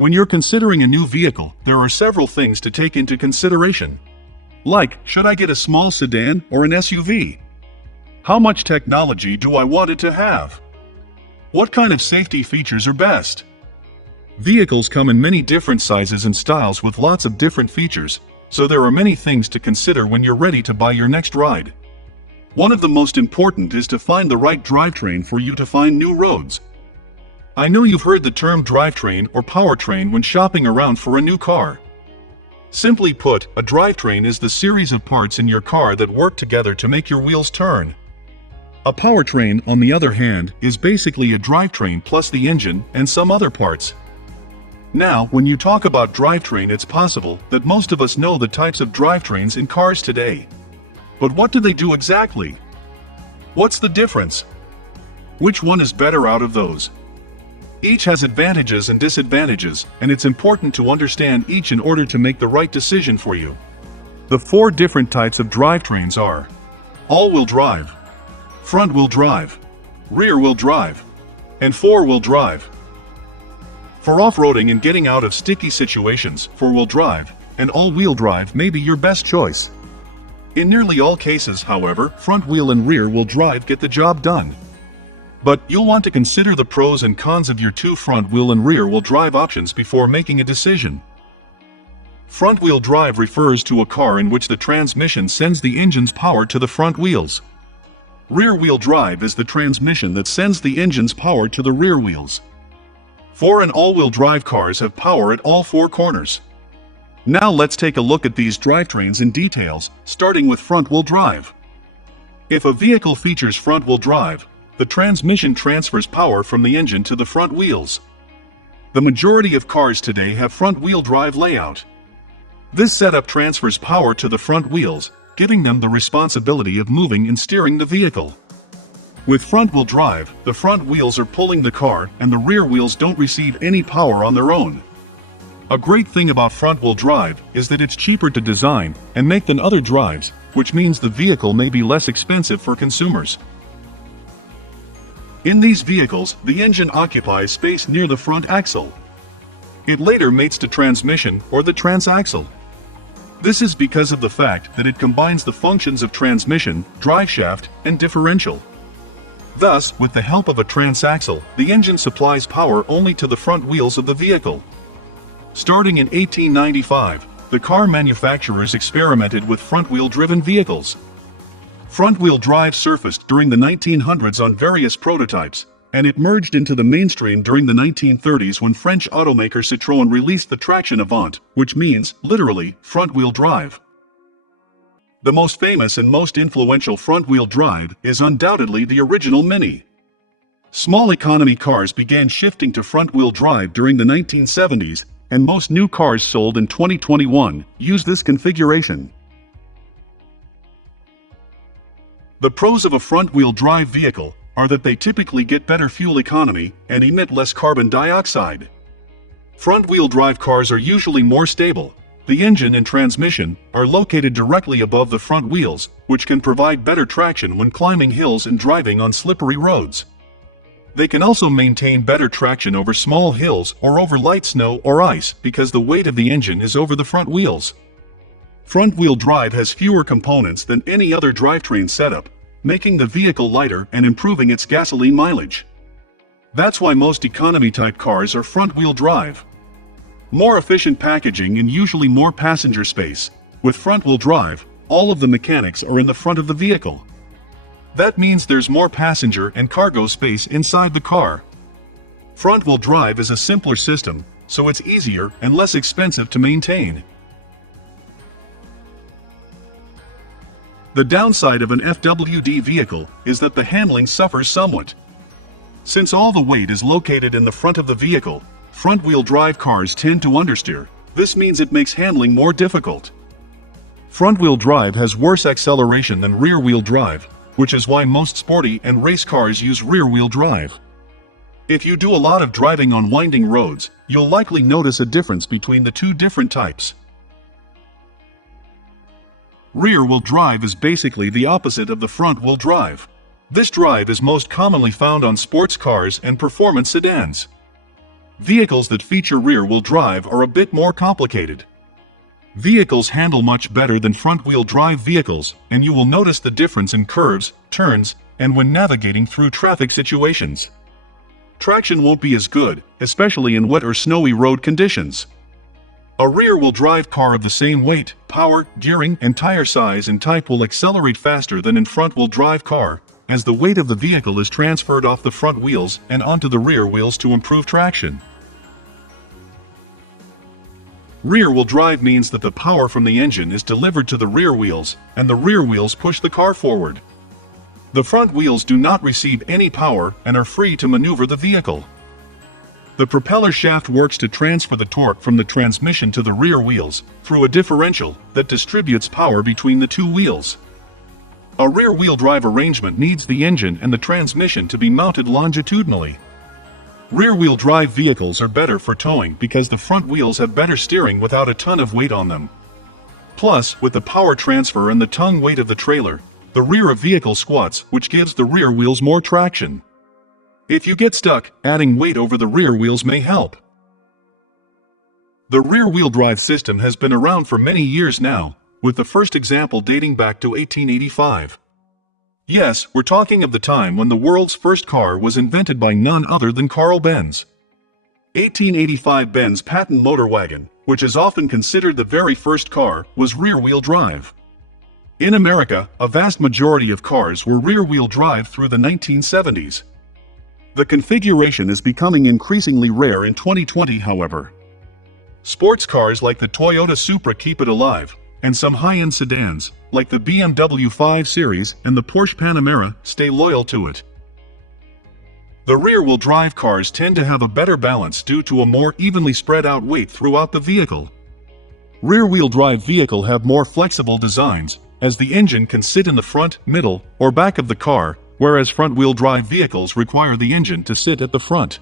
When you're considering a new vehicle, there are several things to take into consideration. Like, should I get a small sedan or an SUV? How much technology do I want it to have? What kind of safety features are best? Vehicles come in many different sizes and styles with lots of different features, so there are many things to consider when you're ready to buy your next ride. One of the most important is to find the right drivetrain for you to find new roads. I know you've heard the term drivetrain or powertrain when shopping around for a new car. Simply put, a drivetrain is the series of parts in your car that work together to make your wheels turn. A powertrain, on the other hand, is basically a drivetrain plus the engine and some other parts. Now, when you talk about drivetrain, it's possible that most of us know the types of drivetrains in cars today. But what do they do exactly? What's the difference? Which one is better out of those? Each has advantages and disadvantages, and it's important to understand each in order to make the right decision for you. The 4 different types of drivetrains are all-wheel drive, front-wheel drive, rear-wheel drive, and 4-wheel drive. For off-roading and getting out of sticky situations, 4-wheel drive and all-wheel drive may be your best choice. In nearly all cases, however, front-wheel and rear-wheel drive get the job done. But you'll want to consider the pros and cons of your 2 front-wheel and rear-wheel drive options before making a decision. Front-wheel drive refers to a car in which the transmission sends the engine's power to the front wheels. Rear-wheel drive is the transmission that sends the engine's power to the rear wheels. 4 and all-wheel drive cars have power at all 4 corners. Now let's take a look at these drivetrains in details, starting with front-wheel drive. If a vehicle features front-wheel drive, the transmission transfers power from the engine to the front wheels. The majority of cars today have front-wheel drive layout. This setup transfers power to the front wheels, giving them the responsibility of moving and steering the vehicle. With front-wheel drive, the front wheels are pulling the car and the rear wheels don't receive any power on their own. A great thing about front-wheel drive is that it's cheaper to design and make than other drives, which means the vehicle may be less expensive for consumers. In these vehicles, the engine occupies space near the front axle. It later mates to transmission or the transaxle. This is because of the fact that it combines the functions of transmission, driveshaft, and differential. Thus, with the help of a transaxle, the engine supplies power only to the front wheels of the vehicle. Starting in 1895, the car manufacturers experimented with front-wheel-driven vehicles. Front-wheel drive surfaced during the 1900s on various prototypes, and it merged into the mainstream during the 1930s when French automaker Citroën released the traction avant, which means, literally, front-wheel drive. The most famous and most influential front-wheel drive is undoubtedly the original Mini. Small economy cars began shifting to front-wheel drive during the 1970s, and most new cars sold in 2021 use this configuration. The pros of a front-wheel drive vehicle are that they typically get better fuel economy and emit less carbon dioxide. Front-wheel drive cars are usually more stable. The engine and transmission are located directly above the front wheels, which can provide better traction when climbing hills and driving on slippery roads. They can also maintain better traction over small hills or over light snow or ice because the weight of the engine is over the front wheels. Front-wheel drive has fewer components than any other drivetrain setup, making the vehicle lighter and improving its gasoline mileage. That's why most economy-type cars are front-wheel drive. More efficient packaging and usually more passenger space. With front-wheel drive, all of the mechanics are in the front of the vehicle. That means there's more passenger and cargo space inside the car. Front-wheel drive is a simpler system, so it's easier and less expensive to maintain. The downside of an FWD vehicle is that the handling suffers somewhat. Since all the weight is located in the front of the vehicle, front-wheel drive cars tend to understeer. This means it makes handling more difficult. Front-wheel drive has worse acceleration than rear-wheel drive, which is why most sporty and race cars use rear-wheel drive. If you do a lot of driving on winding roads, you'll likely notice a difference between the 2 different types. Rear-wheel drive is basically the opposite of the front-wheel drive. This drive is most commonly found on sports cars and performance sedans. Vehicles that feature rear-wheel drive are a bit more complicated. Vehicles handle much better than front-wheel drive vehicles, and you will notice the difference in curves, turns, and when navigating through traffic situations. Traction won't be as good, especially in wet or snowy road conditions. A rear-wheel drive car of the same weight, power, gearing, and tire size and type will accelerate faster than a front-wheel drive car, as the weight of the vehicle is transferred off the front wheels and onto the rear wheels to improve traction. Rear-wheel drive means that the power from the engine is delivered to the rear wheels, and the rear wheels push the car forward. The front wheels do not receive any power and are free to maneuver the vehicle. The propeller shaft works to transfer the torque from the transmission to the rear wheels through a differential that distributes power between the two wheels. A rear-wheel drive arrangement needs the engine and the transmission to be mounted longitudinally. Rear-wheel drive vehicles are better for towing because the front wheels have better steering without a ton of weight on them. Plus, with the power transfer and the tongue weight of the trailer, the rear of vehicle squats, which gives the rear wheels more traction. If you get stuck, adding weight over the rear wheels may help. The rear-wheel drive system has been around for many years now, with the first example dating back to 1885. Yes, we're talking of the time when the world's first car was invented by none other than Carl Benz. 1885 Benz patent motor wagon, which is often considered the very first car, was rear-wheel drive. In America, a vast majority of cars were rear-wheel drive through the 1970s. The configuration is becoming increasingly rare in 2020, however. Sports cars like the Toyota Supra keep it alive, and some high-end sedans, like the BMW 5 Series and the Porsche Panamera, stay loyal to it. The rear-wheel drive cars tend to have a better balance due to a more evenly spread out weight throughout the vehicle. Rear-wheel drive vehicles have more flexible designs, as the engine can sit in the front, middle, or back of the car, whereas front-wheel drive vehicles require the engine to sit at the front.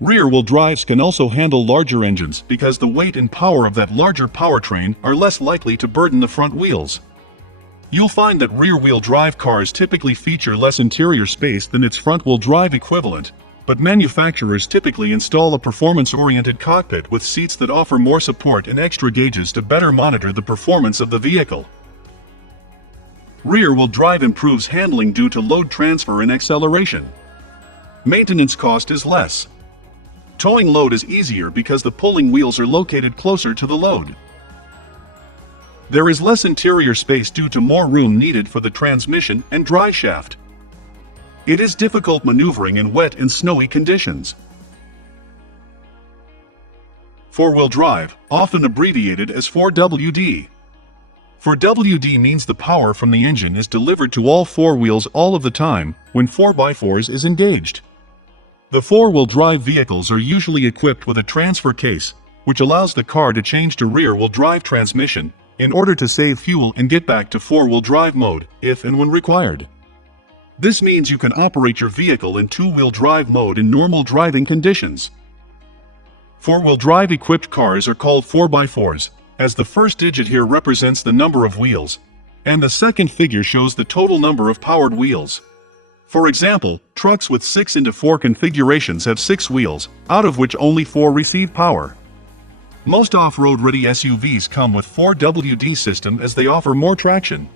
Rear-wheel drives can also handle larger engines because the weight and power of that larger powertrain are less likely to burden the front wheels. You'll find that rear-wheel drive cars typically feature less interior space than its front-wheel drive equivalent, but manufacturers typically install a performance-oriented cockpit with seats that offer more support and extra gauges to better monitor the performance of the vehicle. Rear-wheel drive improves handling due to load transfer and acceleration. Maintenance cost is less. Towing load is easier because the pulling wheels are located closer to the load. There is less interior space due to more room needed for the transmission and drive shaft. It is difficult maneuvering in wet and snowy conditions. Four-wheel drive, often abbreviated as 4WD. 4WD means the power from the engine is delivered to all four wheels all of the time when 4x4s is engaged. The four-wheel drive vehicles are usually equipped with a transfer case, which allows the car to change to rear-wheel drive transmission in order to save fuel and get back to four-wheel drive mode, if and when required. This means you can operate your vehicle in two-wheel drive mode in normal driving conditions. Four-wheel drive equipped cars are called 4x4s, as the first digit here represents the number of wheels, and the second figure shows the total number of powered wheels. For example, trucks with 6x4 configurations have 6 wheels, out of which only 4 receive power. Most off-road ready SUVs come with 4WD system as they offer more traction.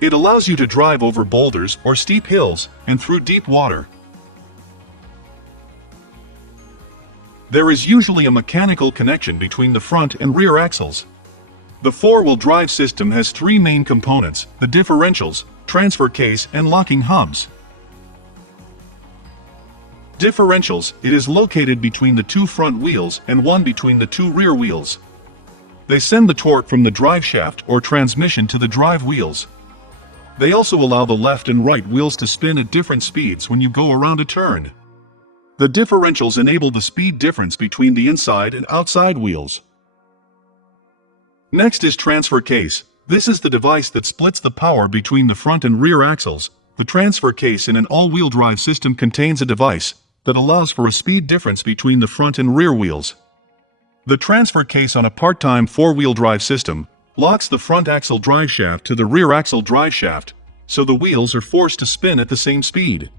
It allows you to drive over boulders or steep hills and through deep water. There is usually a mechanical connection between the front and rear axles. The four-wheel drive system has 3 main components: the differentials, transfer case, and locking hubs. Differentials, it is located between the 2 front wheels and one between the 2 rear wheels. They send the torque from the drive shaft or transmission to the drive wheels. They also allow the left and right wheels to spin at different speeds when you go around a turn. The differentials enable the speed difference between the inside and outside wheels. Next is transfer case. This is the device that splits the power between the front and rear axles. The transfer case in an all-wheel drive system contains a device that allows for a speed difference between the front and rear wheels. The transfer case on a part-time 4-wheel drive system locks the front axle drive shaft to the rear axle drive shaft, so the wheels are forced to spin at the same speed.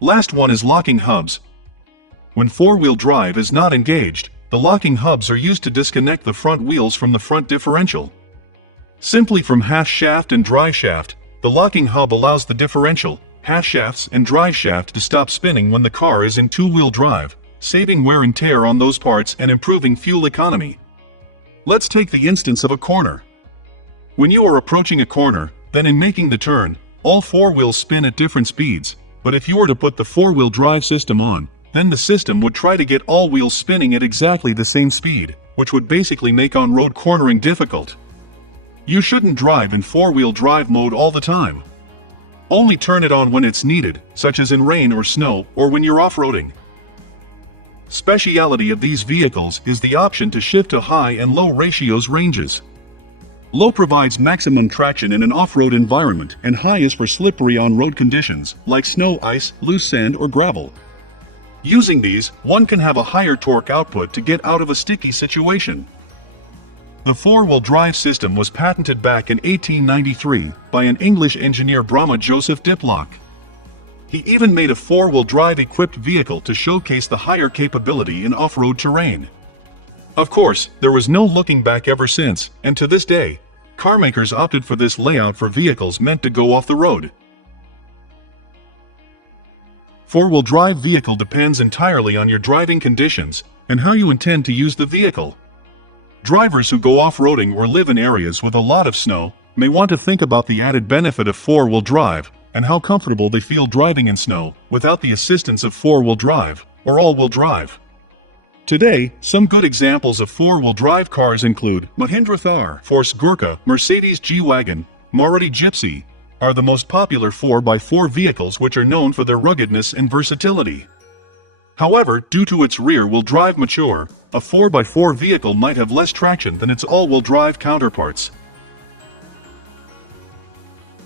Last one is locking hubs. When four-wheel drive is not engaged, the locking hubs are used to disconnect the front wheels from the front differential. Simply from half shaft and drive shaft, the locking hub allows the differential, half shafts and drive shaft to stop spinning when the car is in two-wheel drive, saving wear and tear on those parts and improving fuel economy. Let's take the instance of a corner. When you are approaching a corner, then in making the turn, all four wheels spin at different speeds, but if you were to put the four-wheel drive system on, then the system would try to get all wheels spinning at exactly the same speed, which would basically make on-road cornering difficult. You shouldn't drive in four-wheel drive mode all the time. Only turn it on when it's needed, such as in rain or snow, or when you're off-roading. Speciality of these vehicles is the option to shift to high and low ratios ranges. Low provides maximum traction in an off-road environment, and high is for slippery on-road conditions, like snow, ice, loose sand, or gravel. Using these, one can have a higher torque output to get out of a sticky situation. The four-wheel drive system was patented back in 1893 by an English engineer, Brahma Joseph Diplock. He even made a four-wheel drive equipped vehicle to showcase the higher capability in off-road terrain. Of course, there was no looking back ever since, and to this day, carmakers opted for this layout for vehicles meant to go off the road. Four-wheel drive vehicle depends entirely on your driving conditions and how you intend to use the vehicle. Drivers who go off-roading or live in areas with a lot of snow may want to think about the added benefit of four-wheel drive and how comfortable they feel driving in snow without the assistance of four-wheel drive or all-wheel drive. Today, some good examples of four-wheel drive cars include Mahindra Thar, Force Gurkha, Mercedes G-Wagon, Maruti Gypsy, are the most popular 4x4 vehicles which are known for their ruggedness and versatility. However, due to its rear-wheel drive mature, a 4x4 vehicle might have less traction than its all-wheel drive counterparts.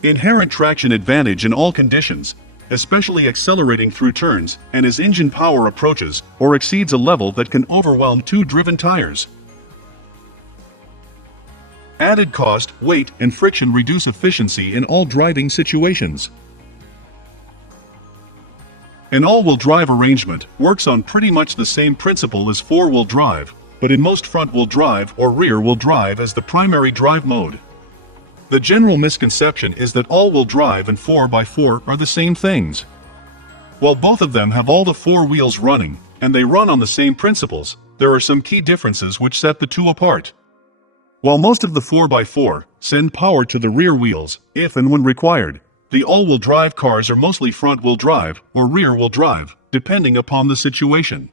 Inherent traction advantage in all conditions, especially accelerating through turns and as engine power approaches or exceeds a level that can overwhelm two driven tires. Added cost, weight, and friction reduce efficiency in all driving situations. An all-wheel drive arrangement works on pretty much the same principle as four-wheel drive, but in most front-wheel drive or rear-wheel drive as the primary drive mode. The general misconception is that all-wheel drive and 4x4 are the same things. While both of them have all the four wheels running, and they run on the same principles, there are some key differences which set the two apart. While most of the 4x4 send power to the rear wheels, if and when required, the all-wheel drive cars are mostly front-wheel drive or rear-wheel drive, depending upon the situation.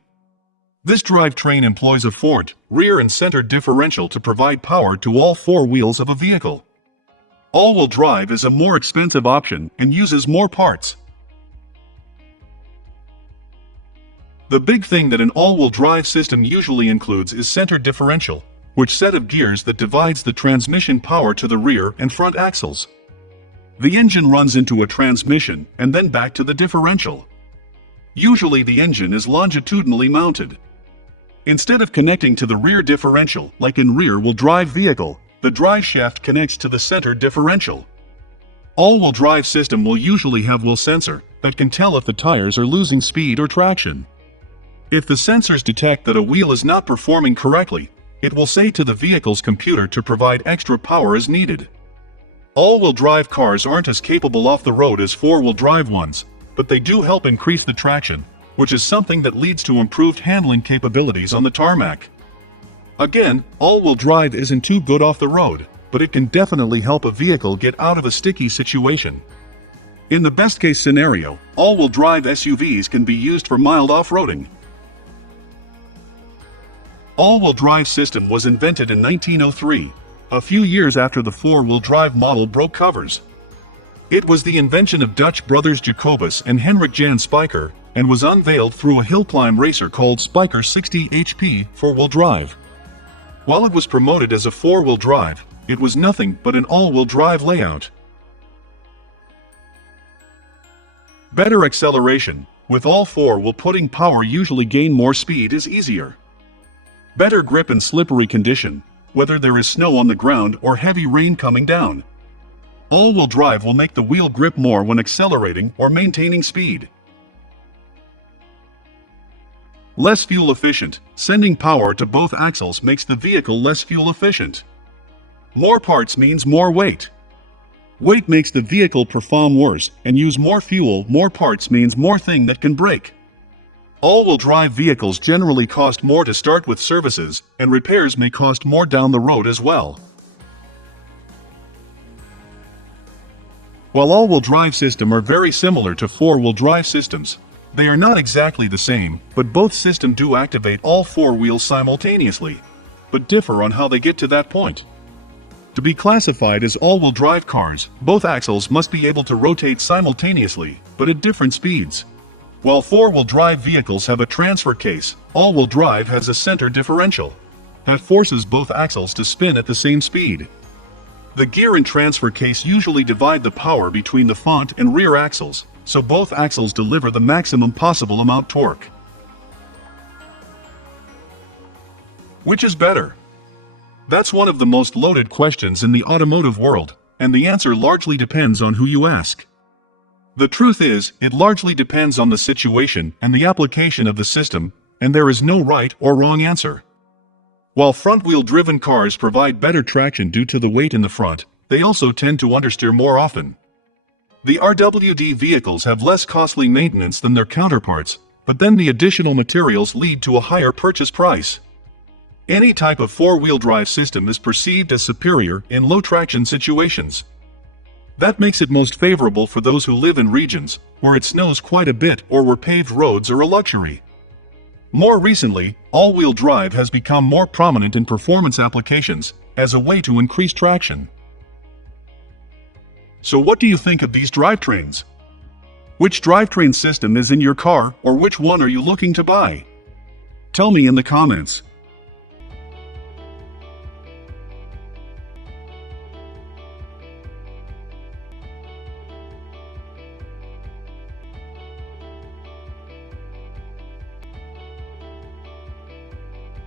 This drivetrain employs a front, rear and center differential to provide power to all four wheels of a vehicle. All-wheel drive is a more expensive option and uses more parts. The big thing that an all-wheel drive system usually includes is center differential, which set of gears that divides the transmission power to the rear and front axles. The engine runs into a transmission and then back to the differential. Usually the engine is longitudinally mounted. Instead of connecting to the rear differential, like in rear-wheel drive vehicle, the drive shaft connects to the center differential. All-wheel drive system will usually have wheel sensor that can tell if the tires are losing speed or traction. If the sensors detect that a wheel is not performing correctly, it will say to the vehicle's computer to provide extra power as needed. All-wheel drive cars aren't as capable off the road as four-wheel drive ones, but they do help increase the traction, which is something that leads to improved handling capabilities on the tarmac. Again, all-wheel drive isn't too good off the road, but it can definitely help a vehicle get out of a sticky situation. In the best-case scenario, all-wheel drive SUVs can be used for mild off-roading. All-wheel drive system was invented in 1903, a few years after the four-wheel drive model broke covers. It was the invention of Dutch brothers Jacobus and Henrik Jan Spijker, and was unveiled through a hill climb racer called Spijker 60 HP four-wheel drive. While it was promoted as a four-wheel drive, it was nothing but an all-wheel drive layout. Better acceleration. With all four-wheel putting power usually gain more speed is easier. Better grip in slippery condition, whether there is snow on the ground or heavy rain coming down. All-wheel drive will make the wheel grip more when accelerating or maintaining speed. Less fuel efficient. Sending power to both axles makes the vehicle less fuel efficient. More parts means more weight. Weight makes the vehicle perform worse and use more fuel. More parts means more thing that can break. All-wheel drive vehicles generally cost more to start with services, and repairs may cost more down the road as well. While all-wheel drive systems are very similar to four-wheel drive systems, they are not exactly the same, but both systems do activate all four wheels simultaneously, but differ on how they get to that point. To be classified as all-wheel drive cars, both axles must be able to rotate simultaneously, but at different speeds. While four-wheel drive vehicles have a transfer case, all-wheel drive has a center differential that forces both axles to spin at the same speed. The gear and transfer case usually divide the power between the front and rear axles, so both axles deliver the maximum possible amount torque. Which is better? That's one of the most loaded questions in the automotive world, and the answer largely depends on who you ask. The truth is, it largely depends on the situation and the application of the system, and there is no right or wrong answer. While front-wheel driven cars provide better traction due to the weight in the front, they also tend to understeer more often. The RWD vehicles have less costly maintenance than their counterparts, but then the additional materials lead to a higher purchase price. Any type of four-wheel drive system is perceived as superior in low-traction situations. That makes it most favorable for those who live in regions where it snows quite a bit or where paved roads are a luxury. More recently, all-wheel drive has become more prominent in performance applications as a way to increase traction. So what do you think of these drivetrains? Which drivetrain system is in your car, or which one are you looking to buy? Tell me in the comments.